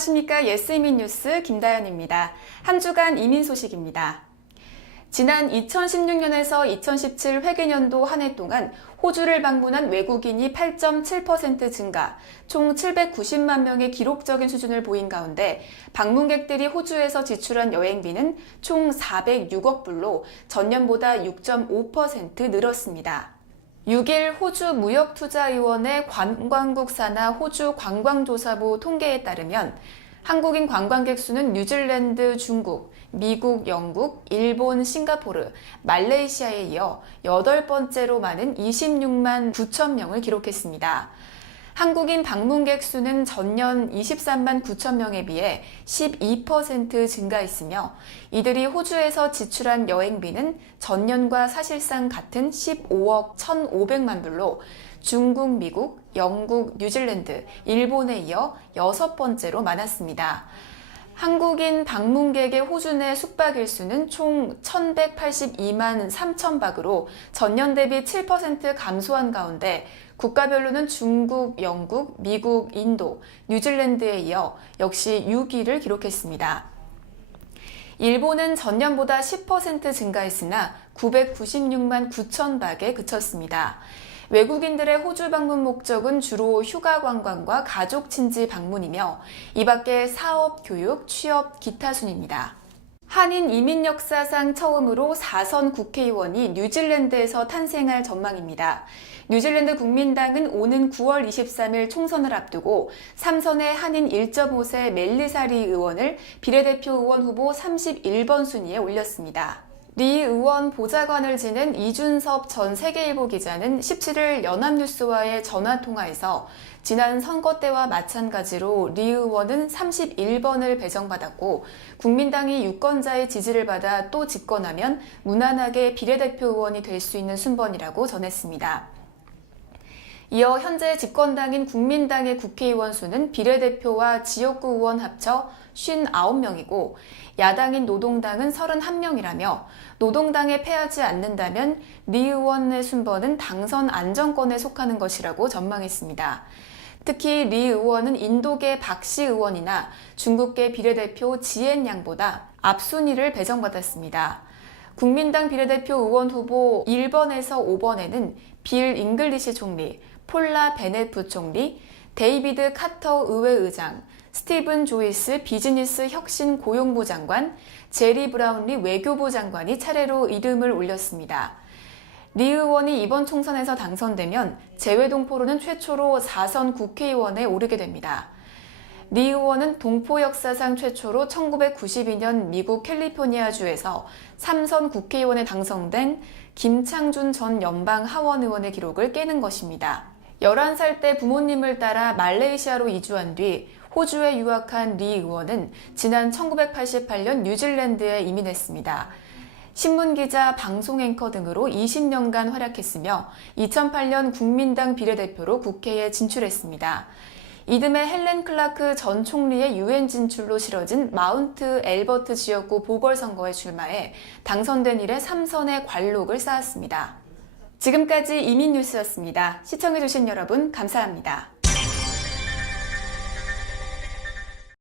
안녕하십니까. 예스이민뉴스 김다연입니다. 한 주간 이민 소식입니다. 지난 2016년에서 2017 회계년도 한 해 동안 호주를 방문한 외국인이 8.7% 증가, 총 790만 명의 기록적인 수준을 보인 가운데 방문객들이 호주에서 지출한 여행비는 총 406억 불로 전년보다 6.5% 늘었습니다. 6일 호주무역투자의원회 관광국 산하 호주관광조사부 통계에 따르면 한국인 관광객 수는 뉴질랜드, 중국, 미국, 영국, 일본, 싱가포르, 말레이시아에 이어 8번째로 많은 26만 9천 명을 기록했습니다. 한국인 방문객 수는 전년 23만 9천 명에 비해 12% 증가했으며 이들이 호주에서 지출한 여행비는 전년과 사실상 같은 15억 1,500만 불로 중국, 미국, 영국, 뉴질랜드, 일본에 이어 6번째로 많았습니다. 한국인 방문객의 호주 내 숙박 일수는 총 1,182만 3천 박으로 전년 대비 7% 감소한 가운데 국가별로는 중국, 영국, 미국, 인도, 뉴질랜드에 이어 역시 6위를 기록했습니다. 일본은 전년보다 10% 증가했으나 996만 9천 박에 그쳤습니다. 외국인들의 호주 방문 목적은 주로 휴가 관광과 가족 친지 방문이며 이 밖에 사업, 교육, 취업, 기타 순입니다. 한인 이민 역사상 처음으로 4선 국회의원이 뉴질랜드에서 탄생할 전망입니다. 뉴질랜드 국민당은 오는 9월 23일 총선을 앞두고 3선의 한인 1.5세 멜리사리 의원을 비례대표 의원 후보 31번 순위에 올렸습니다. 리 의원 보좌관을 지낸 이준섭 전 세계일보 기자는 17일 연합뉴스와의 전화통화에서 지난 선거 때와 마찬가지로 리 의원은 31번을 배정받았고 국민당이 유권자의 지지를 받아 또 집권하면 무난하게 비례대표 의원이 될 수 있는 순번이라고 전했습니다. 이어 현재 집권당인 국민당의 국회의원 수는 비례대표와 지역구 의원 합쳐 59명이고 야당인 노동당은 31명이라며 노동당에 패하지 않는다면 리 의원의 순번은 당선 안정권에 속하는 것이라고 전망했습니다. 특히 리 의원은 인도계 박씨 의원이나 중국계 비례대표 지엔 양보다 앞순위를 배정받았습니다. 국민당 비례대표 의원 후보 1번에서 5번에는 빌 잉글리시 총리, 폴라 베넷 부총리, 데이비드 카터 의회의장, 스티븐 조이스 비즈니스 혁신 고용부 장관, 제리 브라운리 외교부 장관이 차례로 이름을 올렸습니다. 리 의원이 이번 총선에서 당선되면 재외동포로는 최초로 4선 국회의원에 오르게 됩니다. 리 의원은 동포 역사상 최초로 1992년 미국 캘리포니아주에서 3선 국회의원에 당선된 김창준 전 연방 하원 의원의 기록을 깨는 것입니다. 11살 때 부모님을 따라 말레이시아로 이주한 뒤 호주에 유학한 리 의원은 지난 1988년 뉴질랜드에 이민했습니다. 신문기자, 방송 앵커 등으로 20년간 활약했으며 2008년 국민당 비례대표로 국회에 진출했습니다. 이듬해 헬렌 클라크 전 총리의 유엔 진출로 치러진 마운트 엘버트 지역구 보궐선거에 출마해 당선된 이래 3선의 관록을 쌓았습니다. 지금까지 이민뉴스였습니다. 시청해주신 여러분 감사합니다.